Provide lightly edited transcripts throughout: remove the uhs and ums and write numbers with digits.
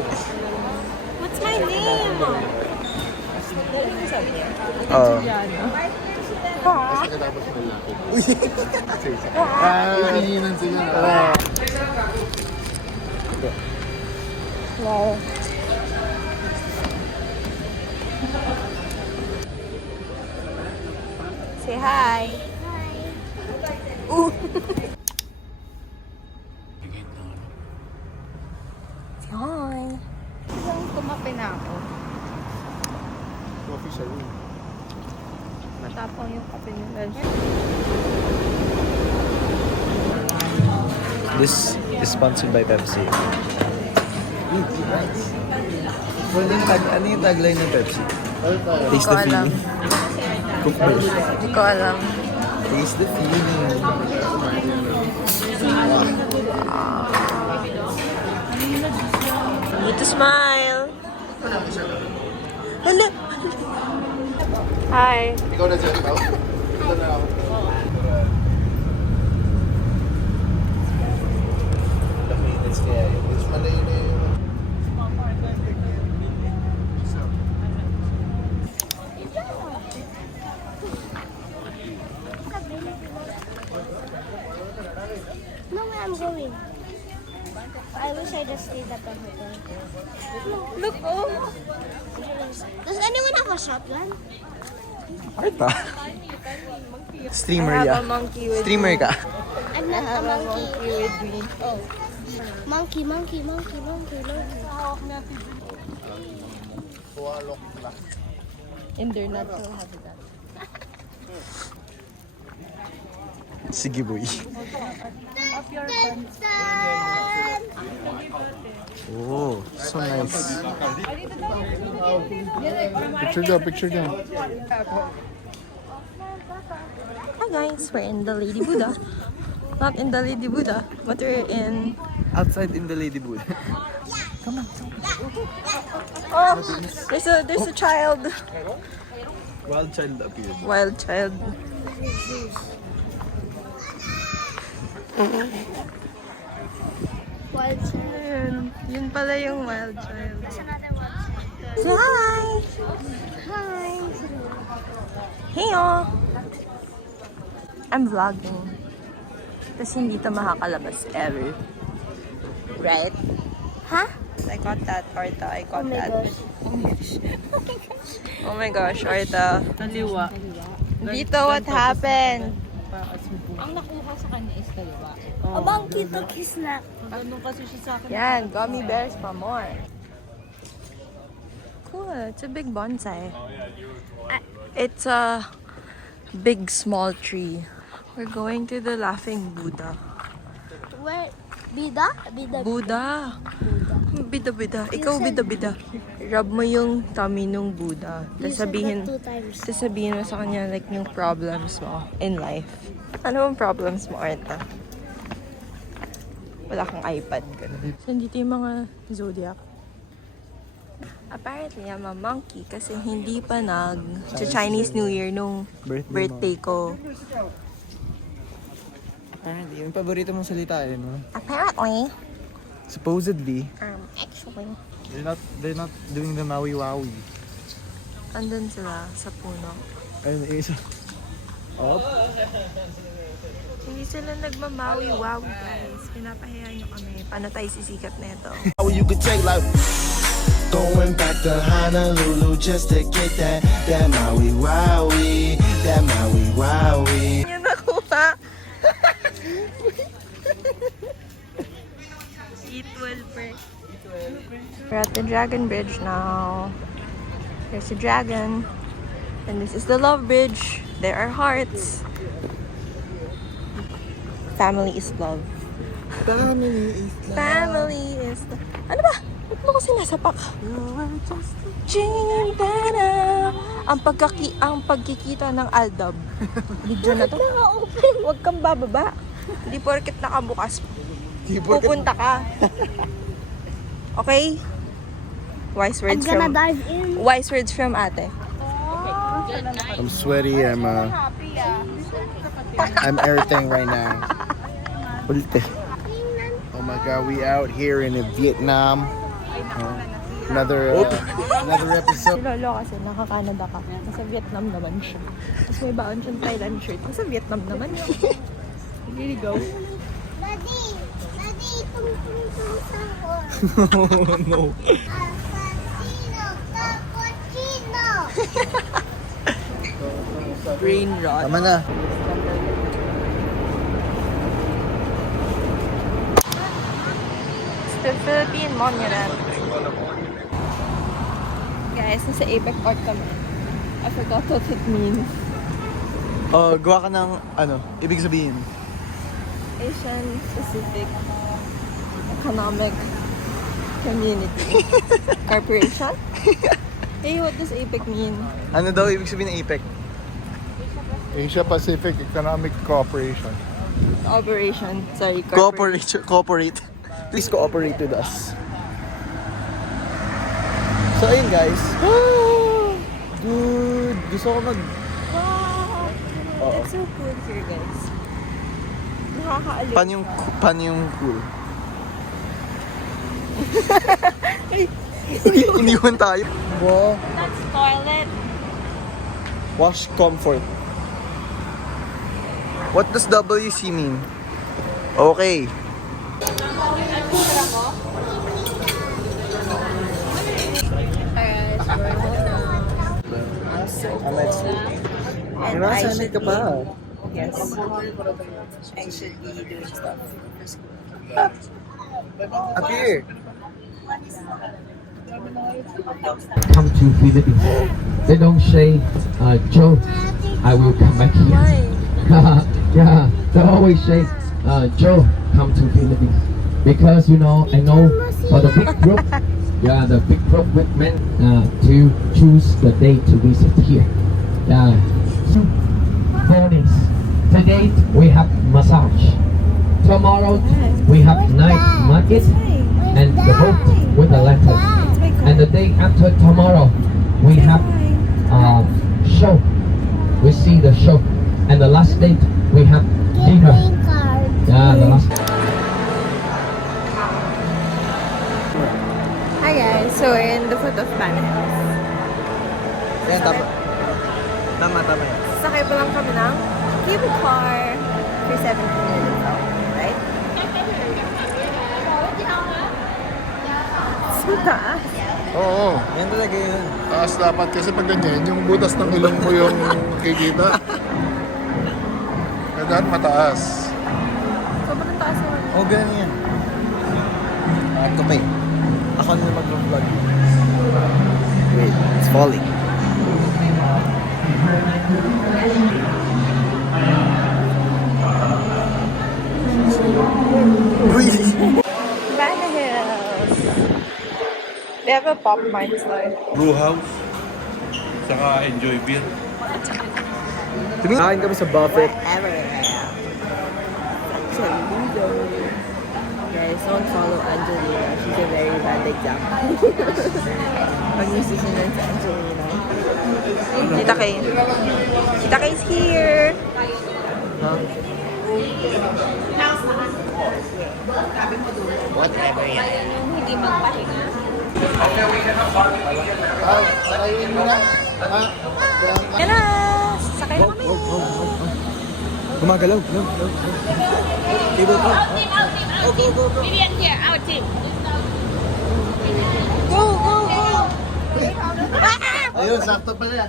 What's my name? Dali mo sabi niya. Oh. Kasi tapos malapit. Iininan sila. Wow. Say hi. Hi. Ooh. Say hi. Kumape na ako. Coffee siya yun. Matapang yung kape nila. This is sponsored by Pepsi. Ano yung tagline ng Pepsi? Taste the feeling. Hindi ko alam. Taste the feeling. Need to smile. Hala. Hi. Ikaw na dyan, ikaw? Ito na ako. Mas malayo na yun. No, where I'm going. I wish I just stayed at the hotel. Look, oh. Does anyone have a shotgun? Art ah. Streamer I ya. have a monkey with Streamer me. ka. I'm I not a have a monkey. monkey with me. Oh. Monkey, monkey, monkey, monkey, monkey. Tuwalok lang. In their natural habitat. Sige boy. Oh, so nice. Picture down. Hi guys, we're in the Lady Buddha. Not in the Lady Buddha, but we're in... Outside in the Lady Buddha. Oh, there's a child. Wild child appeared. Wild child. Wild child. Yun pala yung wild child. There's another one. Say hi! Hi. Hey oh! I'm vlogging. Kasi hindi ito makakalabas ever. Right? Huh? I got that, Arta. I got Oh my that. gosh. Oh my gosh, Arta. Kaliwa. Dito, what happened? Ang nakuha sa kanya is kaliwa. A monkey took his nap. Ano kasi siya sa akin? Yan, gummy bears pa more. Cool, it's a big bonsai. It's a big small tree. We're going to the Laughing Buddha. Where? Bida? Bida. Buddha. Bida. Ikaw bida. Rub mo yung tummy nung Buddha. You Tapos said sabihin, that 2 times. sasabihin mo sa kanya like yung problems mo in life. Ano ang problems mo, Arta? Wala kang iPad. Ganun. So, dito yung mga zodiac. Apparently, I'm a monkey kasi hindi pa Chinese New Year nung birthday ko. Apparently, yung paborito mong salita eh, no? Apparently, Supposedly, actually, they're not doing the Maui Wowie. andun sila sa puno. Ayun, isa. Oh, Hindi sila nagmamawi-wawi, guys. Pinapahiya nyo kami. Paano tayo sisikat na ito? You could take like going back to Honolulu just to get that Maui Wowie, that Maui Wowie. Yan nakuha. Eat well first. We're at the Dragon Bridge now. There's a dragon. And this is the Love Bridge. There are hearts. Family is love. Family is love. Ano ba? Ba't mo ko sinasapak? Ang pagkikita ng Aldab. Video na to. Huwag kang bababa. Hindi porket nakabukas. Pupunta ka. Okay? Wise words I'm gonna from dive in. wise words from ate. I'm sweaty. I'm everything right now. ulte. Oh my God, we out here in Vietnam. Another episode. Si Lolo kasi naka-Canada ka. Nasa Vietnam naman siya. Tapos may baon siyang Thailand shirt. Nasa Vietnam naman siya. Really go. Daddy, tung tung tung sahur. No. Cappuccino. Brain rot. Tama na. It's the Philippine Monument. Guys, nasa APEC Park kami. I forgot what it means. Gawa ka ng, ibig sabihin. Asian Pacific Economic Community Corporation? Hey, what does APEC mean? Ano daw ibig sabihin ng APEC? Asia Pacific Economic Cooperation. Operation. Sorry, corporation. Cooperate. Please cooperate with us. So ayun guys. Dude, gusto ko mag... Wow! Oo. It's so cool here, guys. Nakakaalit. Paano yung cool? Iniwan tayo. Wow. That's toilet. Wash comfort. What does WC mean? Okay. Guys, we're home now. I'm so cold. And I should ka pa. Yes. I should be doing stuff for school. Up here. Come to Philippines. They don't say, Joe, I will come back here. Why? Yeah, they always say, Joe, come to Philippines. Because, I know for the big group, the big group with men to choose the day to visit here. Yeah. Mornings. Today we have massage. Tomorrow we have night market and the boat with the lantern. And the day after tomorrow we have show. We see the show. And the last day we have dinner. Yeah, the last. Hi guys, so we're in the foot of Banner Hills. Yan, tama. Tama yan. Sakay pa lang kami ng cable car for 17 minutes out, right? So taas. Oo. Yan talaga yun. Taas dapat kasi pag ganyan, yung butas ng ilong mo yung kikita. Kaya mataas. Sobrang taas naman. Oh, ganun yan. Ito pa eh. Ako na mag-vlog. Wait, it's falling. Banner Hills. They have a Pop Mart store. Brew House, saka Enjoy Beer. Kain kami sa buffet. Ever. Lido. Guys, don't follow Angelina. She's a very bad example. Pag-musician lang si Angelina. Tita Kay. Tita Kay's here. Whatever yan. Hindi magpahinga. Tarayin mo na. Yan na! Sakay na kami. Gumagalaw. No. Cable car. Vivian here, our team. Go, go, go! Ayun, sakto pala.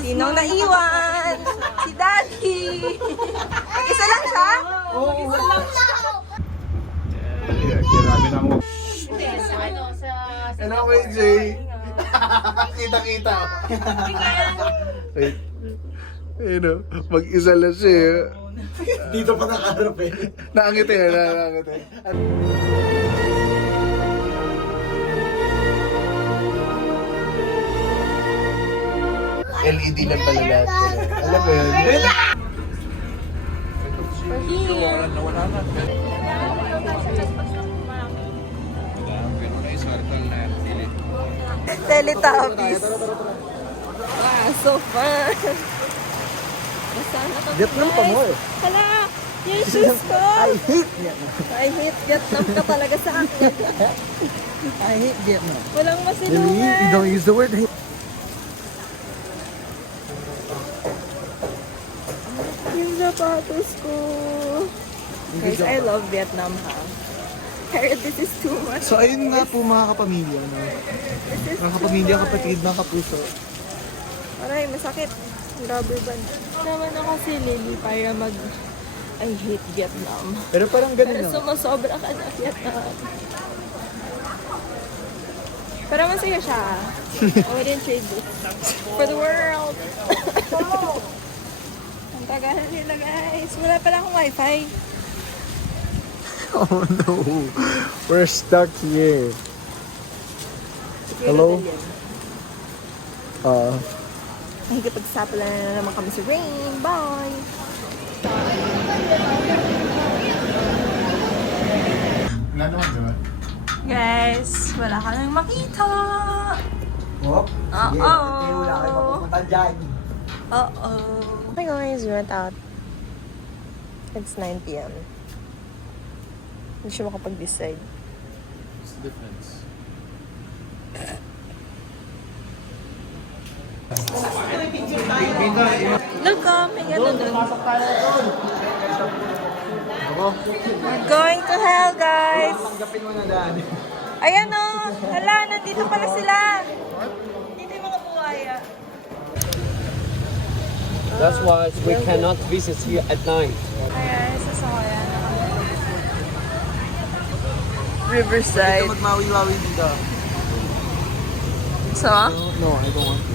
Sinong naiwan? Si Daddy! Mag-isa lang siya? Mag-isa lang siya. Ano ko yung Jay? Kita-kita. Wait. Mag-isa lang siya. Dito pa nakaharap eh. Nakangiti. LED lang pala lahat. Alam mo yun? Teletubbies. Wow, so fun. Basta na to. Vietnam pa guys. more. Hala, Yung shoes ko! I hate Vietnam. I hate Vietnam ka talaga sa akin. I hate Vietnam. Walang Really? masilungan. You don't use the word hate. Yung sapatos ko. Guys, I love Vietnam, ha? Pero this is too much. So ayun nga po mga kapamilya, no? This is Mga too kapamilya, much. kapatid, mga kapuso. Aray, masakit. Rubber band. Naman ako si Lily para mag... I hate Vietnam. Pero parang ganun Pero lang. sumusobra ka na Vietnam. Pero masaya siya. I wouldn't trade this for the world. Ang tagahan nila, guys. Wala pala akong wifi. Oh no. We're stuck here. Hello? Nakikipagsapalan na naman kami sa rain. Bye! Wala naman, di ba? Guys, wala ka nang makita. Oh? Uh-oh. Wala kayo mapupunta dyan. Uh-oh. Hi guys, we went out. It's 9 p.m. Hindi siya makapag-decide. What's the difference? Look, may gano'n dun. We're going to hell, guys. Tanggapin mo na daan. Ayan o. Hala, nandito pala sila. Dito yung mga buhaya. That's why we cannot visit here at night. Ayan, sasakaya na kami. Riverside. Magmawi-wawi dito. So, No, I don't want to.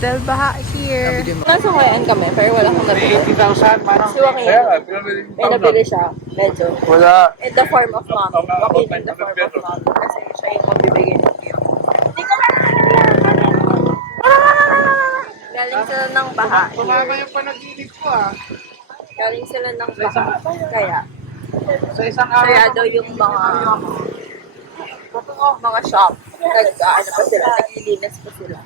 still baha here. Nasakayaan kami, pero wala kang nabili. 80,000, parang. Si Joaquin, may nabili siya. Medyo. Wala. In the form of mom. Joaquin in the form of mom. Kasi siya yung magbibigay ng gift. Hindi ko Galing sila ng baha. Tumama yung panaginip ko ah. Galing sila ng baha. Kaya, Sa isang araw. kaya daw yung mga shop. Nag-ano pa sila, naglilinis pa sila.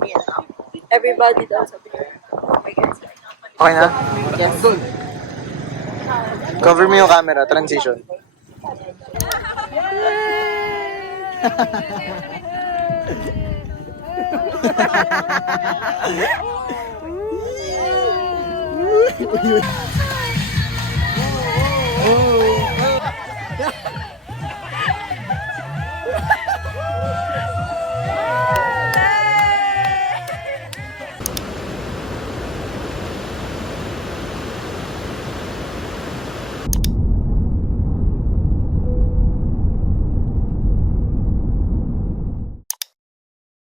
You know, everybody does it. Oh my God. Okay na? Yes. Cover mo yung camera, transition.